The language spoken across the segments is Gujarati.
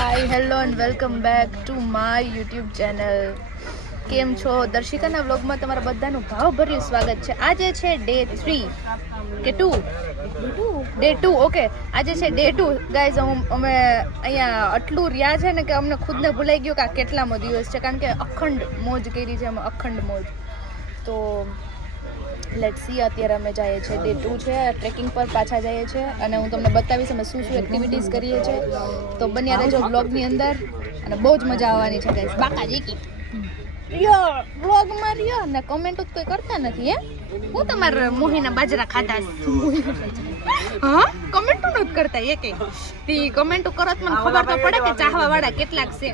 Hi hello and welcome back to my YouTube channel. કેમ છો? દર્શિકાના વ્લોગમાં તમારા બધાનું ભાવભર્યું સ્વાગત છે. આજે છે ડે 3 કે 2 ડે 2 ઓકે. આજે છે ડે 2 ગાઈઝ. અમે અહીંયા આટલું રહ્યા છે ને કે અમને ખુદને ભૂલાઈ ગયું કે આ કેટલામો દિવસ છે, કારણ કે અખંડ મોજ કરી છે અમે, અખંડ મોજ. તો લેટ્સ સી. અત્યારે અમે જઈએ છીએ ડે 2 છે, ટ્રેકિંગ પર પાછા જઈએ છીએ અને હું તમને બતાવીશ અમે શું શું એક્ટિવિટીઝ કરીએ છીએ. તો બન્યા રહેજો બ્લોગની અંદર અને બહુ જ મજા આવવાની છે ગાઈસ. બાકાજી કી રિયો બ્લોગમાં રિયો ને કમેન્ટ કોઈ કરતા નથી. હું તમારા મોહીના બાજરા ખાધા હા, કમેન્ટ નથી કરતા એકે. તી કમેન્ટ કરો તો મને ખબર તો પડે કે ચાહવા વાળા કેટલાક છે.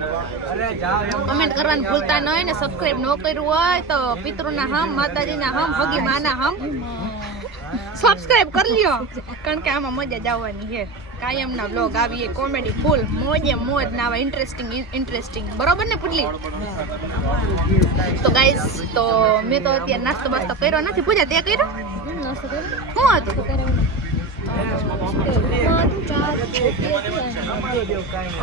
કમેન્ટ કરવાનું ભૂલતા ન હોય ને સબસ્ક્રાઇબ ન કર્યું હોય તો પિતૃના હમ, માતાજીના હમ, હગી માના હમ સબસ્ક્રાઇબ કરી લ્યો, કારણ કે આમાં મજા જ આવવાની છે. કાયમના વ્લોગ આવીએ, કોમેડી ફૂલ મોજે મોજ ના આવે, ઇન્ટરેસ્ટિંગ બરોબર ને પુડલી? તો ગાઈઝ, તો મેં તો અત્યારે નાસ્તો બાસ્તો કર્યો નથી. પૂજા તે કર્યો? નાસ્તો કર્યો શું હતું?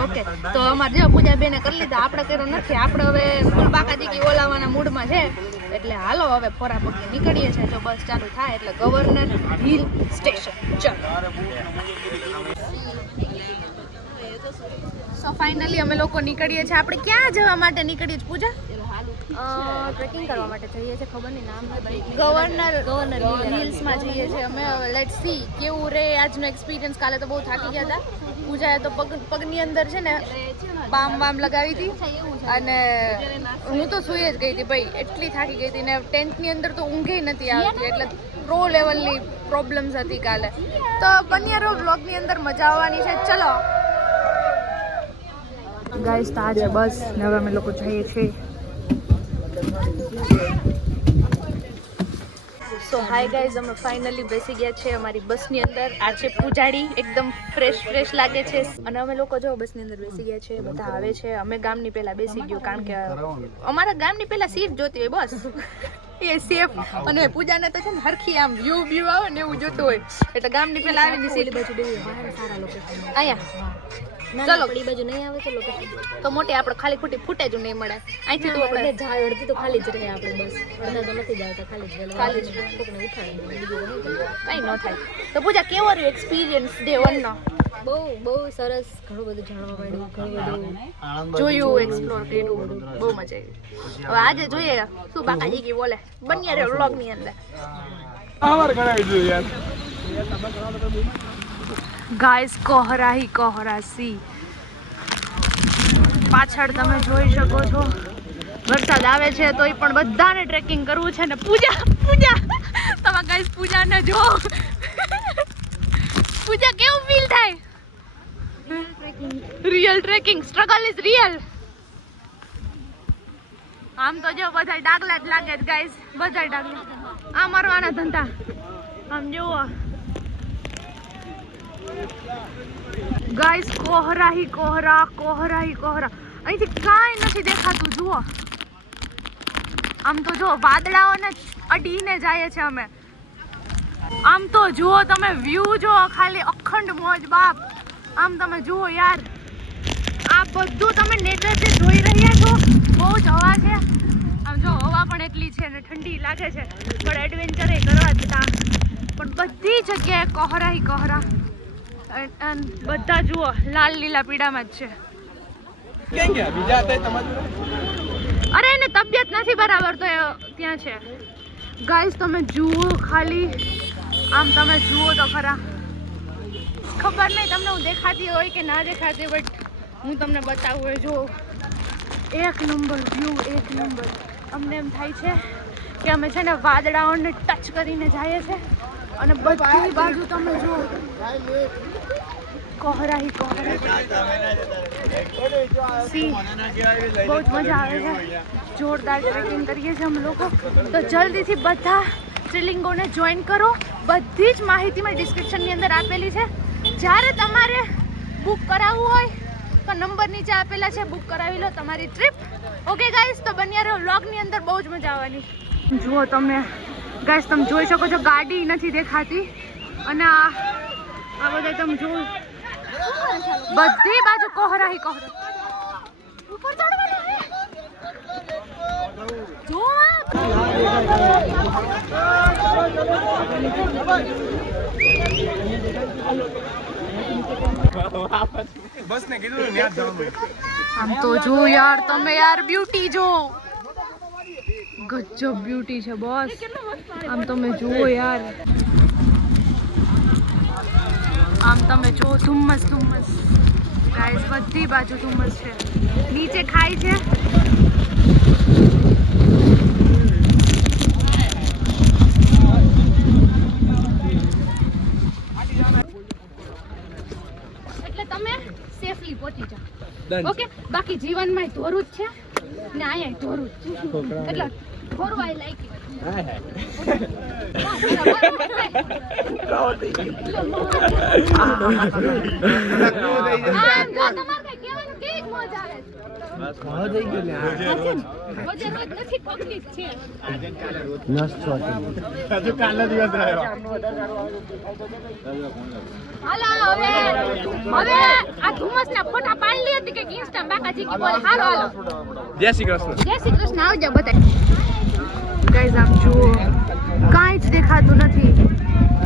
ઓકે, તો અમારે જો પૂજા બેને કરી લીધા, આપણે કર્યો નથી. આપણે હવે ફૂલ બાકાજી કી ઓલાવાના મૂડમાં છે, એટલે હાલો હવે ફોરા પગી નીકળીએ છીએ. જો બસ ચાલુ થાય એટલે ગવર્નર હિલ સ્ટેશન. ચાલો. સો ફાઇનલી અમે લોકો નીકળીએ છીએ. આપણે ક્યાં જવા માટે નીકળીએ છીએ પૂજા? ટ્રેકિંગ કરવા માટે જઈએ છે, ખબર નહીં નામ. ગવર્નર હિલ્સમાં જઈએ છીએ અમે. લેટ્સ સી કેવું રે આજનો એક્સપિરિયન્સ. કાલે તો બહુ થાકી ગયા હતા. પૂજાએ તો પગની અંદર છે ને બામ લગાવી હતી અને હું તો સુઈ જ ગઈ હતી ભાઈ, એટલી થાકી ગઈ હતી ને ટેન્ટની અંદર તો ઊંઘે નથી આવતી, એટલે પ્રો લેવલની પ્રોબ્લેમ્સ હતી કાલે. તો બન્યા રહો વ્લોગની અંદર, મજા આવવાની છે. ચલો ગાઈસ, તો આજે બસ ને હવે અમે લોકો જઈએ છીએ. સો હાય ગાઈઝ, અમે ફાઇનલી બેસી ગયા છે અમારી બસની અંદર. આ છે પૂજાડી, એકદમ ફ્રેશ લાગે છે. અને અમે લોકો જો બસની અંદર બેસી ગયા છે, બધા આવે છે. અમે ગામની પહેલા બેસી ગયું, કારણ કે અમારા ગામની પહેલા સીટ જોતી હોય બસ એ સેફ. અને પૂજાને તો છે ને હરખી આમ વ્યૂ આવે ને એવું જોતું હોય, એટલે ગામની પહેલા આવીને સીટ બાજુ દેવી સારા લોકેશન અહીંયા. ચલો પડી બાજુ નહીં આવે તો લોકેશન તો મોટી આપણે ખાલી ખોટી ફૂટેજ નહીં મળે. અહીંથી તો આપણે જાય અડધી તો ખાલી જ રહે આપણે, બસ અડધા તો નથી જાવતા, ખાલી જ કોકને ઉઠાડી બીજું કંઈ ન થાય. તો પૂજા કેવો રહ્યો એક્સપિરિયન્સ ડે 1 નો? બહુ સરસ, ઘણું બધું જાણવા મળ્યું, ઘણું બધું જોયું, એક્સપ્લોર કર્યું, બહુ મજા આવી. હવે આજે જોઈએ શું બાકાજી કી બોલે. બન્યા રહ્યો વ્લોગ ની અંદર. ગાઈસ, કોહરા સી પાછળ તમે જોઈ શકો છો. વરસાદ આવે છે તોય પણ બધાને ટ્રેકિંગ કરવું છે ને. પૂજા તમે ગાઈસ પૂજાને જો. પૂજા કેવું ફીલ થાય? Real trekking, struggle is real. આમ તો જો બધા ડાગલા જ લાગે છે ગાઈસ, બધા ડાગલા. આ મરવાના ધંધા આમ જોવો ગાઈસ. કોહરા અહીંથી કાંઈ નથી દેખાતું. જુઓ આમ તો જો વાદળાઓને અડીને જાય છે અમે. આમ તો જુઓ તમે વ્યૂ જો, ખાલી અખંડ મોજ બાપ. આમ તમે જુઓ યાર, આ બધું તમે નેચર જે જોઈ રહ્યા છો. બહુ જ હવા છે. આમ જો હવા પણ એટલી છે ને ઠંડી લાગે છે, પણ એડવેન્ચર એ કરવા જતા. પણ બધી જગ્યાએ કોહરા. બધા જુઓ લાલ લીલા પીડામાં જ છે. અરે એને તબિયત નથી બરાબર તો ત્યાં છે. ગાઈસ તમે જુઓ ખાલી, આમ તમે જુઓ તો ખરા. ખબર નહીં તમને હું દેખાતી હોય કે ના દેખાતી, બટ હું તમને બતાવું હોય. જો એક નંબર વ્યૂ, એક નંબર. અમને એમ થાય છે કે અમે છે ને વાદળાઓને ટચ કરીને જઈએ છે. અને બધી બાજુ તમે જુઓ કોહરા સી. બહુ જ મજા આવે છે. જોરદાર ટ્રેકિંગ કરીએ છીએ અમે લોકો. તો જલ્દીથી બધા સ્ટ્રીલિંગોને જોઈન કરો. બધી જ માહિતી મેં ડિસ્ક્રિપ્શનની અંદર આપેલી છે. જ્યારે તમારે બુક કરાવવું હોય તો નંબર નીચે આપેલા છે, બુક કરાવી લો તમારી ટ્રીપ. ઓકે ગાઈસ, તો બન્યા રહો વ્લોગની અંદર, બહુ જ મજા આવવાની. જુઓ તમે ગાઈસ, તમે જોઈ શકો છો ગાડી નથી દેખાતી. અને આ બધા તમે જુઓ બધી બાજુ કોહરાહી કોહરા. ઉપર ચડવાનું હે. જો બસ ને કીધું ને યાદ જવાનું. આમ તો જો યાર તમે યાર બ્યુટી જો ગજબ બ્યુટી છે બોસ. આમ તમે જુઓ યાર, આમ તમે જો ધુમ્મસ ધુમ્મસ ગાઈસ, બધી બાજુ ધુમ્મસ છે. નીચે ખાઈ છે. એટલે તમે સેફલી પહોંચી જાઓ. ઓકે, બાકી જીવનમાં ધોરું જ છે ને અહીંયા ધોરું જ છે એટલે ધોરું આઈ લાઈક ઇટ. જય શ્રી કૃષ્ણ. જય શ્રી કૃષ્ણ. આવજો બધા. ગાઈઝ આમ જુઓ, કાંઈ જ દેખાતું નથી.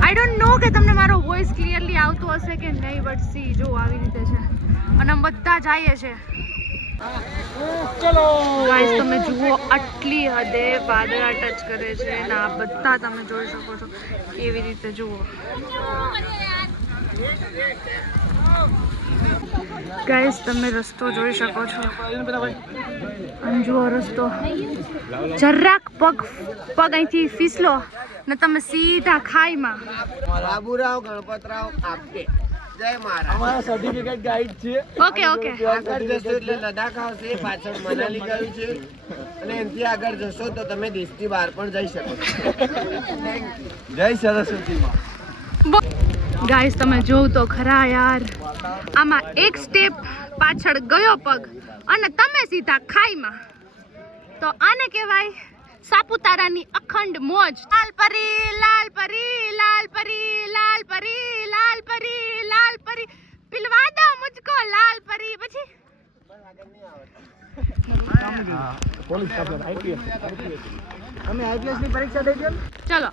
આઈ ડોન્ટ નો કે તમને મારો વોઇસ ક્લિયરલી આવતો હશે કે નહીં, બટ સી જો આવી રીતે છે અને અમે બધા જઈએ છે. ગાઈઝ તમે જુઓ, આટલી હદે વાદળા ટચ કરે છે અને આ બધા તમે જોઈ શકો છો કેવી રીતે જુઓ. ગાઈઝ તમે રસ્તો જોઈ શકો છો. અને જુઓ રસ્તો, જરાક પગ અહીંથી ફીસલો ને તમે સીધા ખાઈમાં. બાબુરાવ ગણપતરાવ આપકે જય મહારાજ. અમારા સર્ટિફિકેટ ગાઈડ છે. Okay okay. આગળ જશો એટલે લડાખ આવશે, પાછળ મનાલી ગયું છે અને એનાથી આગળ જશો તો તમે દેશથી બહાર પણ જઈ શકો છો. જય સરસ્વતી માં. ગાઈસ તમે જોવ તો ખરા યાર, આમાં એક સ્ટેપ પાછળ ગયો પગ અને તમે સીધા ખાઈમાં. તો આને કહેવાય સાપુતારાની અખંડ મોજ. લાલ પરી લાલ પરી લાલ પરી લાલ પરી લાલ પરી લાલ પરી પિલવા દો મુझको લાલ પરી. પછી અમે આઈપીએસ ની પરીક્ષા દઈ દો. ચલો.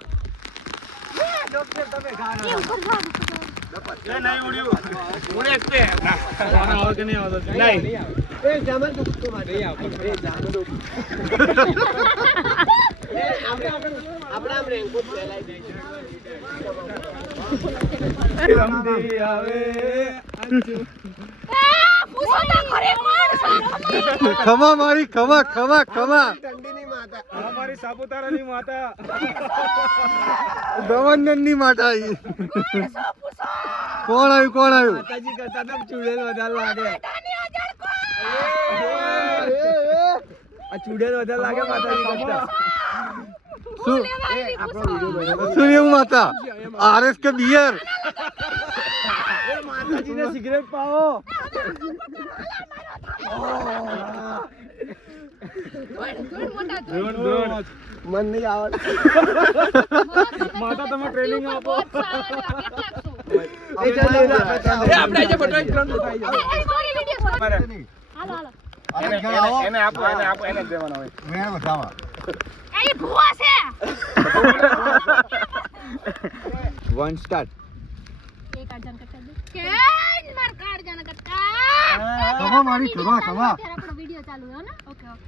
ખમા મારી ખમા ખમા ખમા. ઠંડીની માતા, અમારી સાપુતારાની માતા, ગવર્નરની માતા. કોણ આવ્યું? માતાજી કરતા તો ચૂડેલ વધારે લાગે. આ ચૂડેલ વધારે લાગે માતાજી કરતા. શું એવું માતા? આરએસ કે બિયર? માતાજીને સિગરેટ પાવો. મન નહીં આવડે. માતા તમે ટ્રેનિંગ આપો. એને આપો એને જ દેવાનો હોય. One start. ખમા મારી ખમા ખમા. વિડિયો ચાલુ હે ને? Okay okay.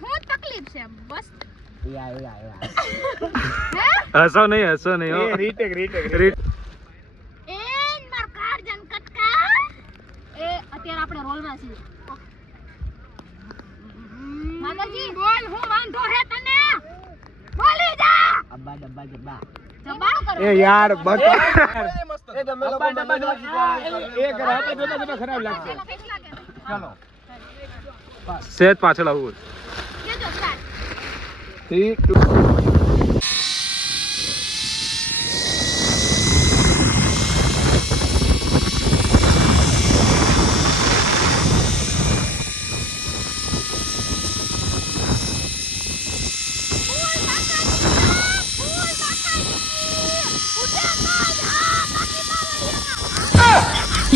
શું તકલીફ છે બસ? હસો નહીં હો. રીટેક અત્યારે આપણે રોલમાં છીએ. માતાજી બોલ, હું વાંધો હે તને? બોલી જા. અબ્બા ડબ્બા જબ્બા. એ યાર બસ. એ તમે લોકો એક રાતે જોતા ખરાબ લાગશે. ચાલો. સેજ પાછળ આવું. કેજો સ્ટાર્ટ. 3 2 યસ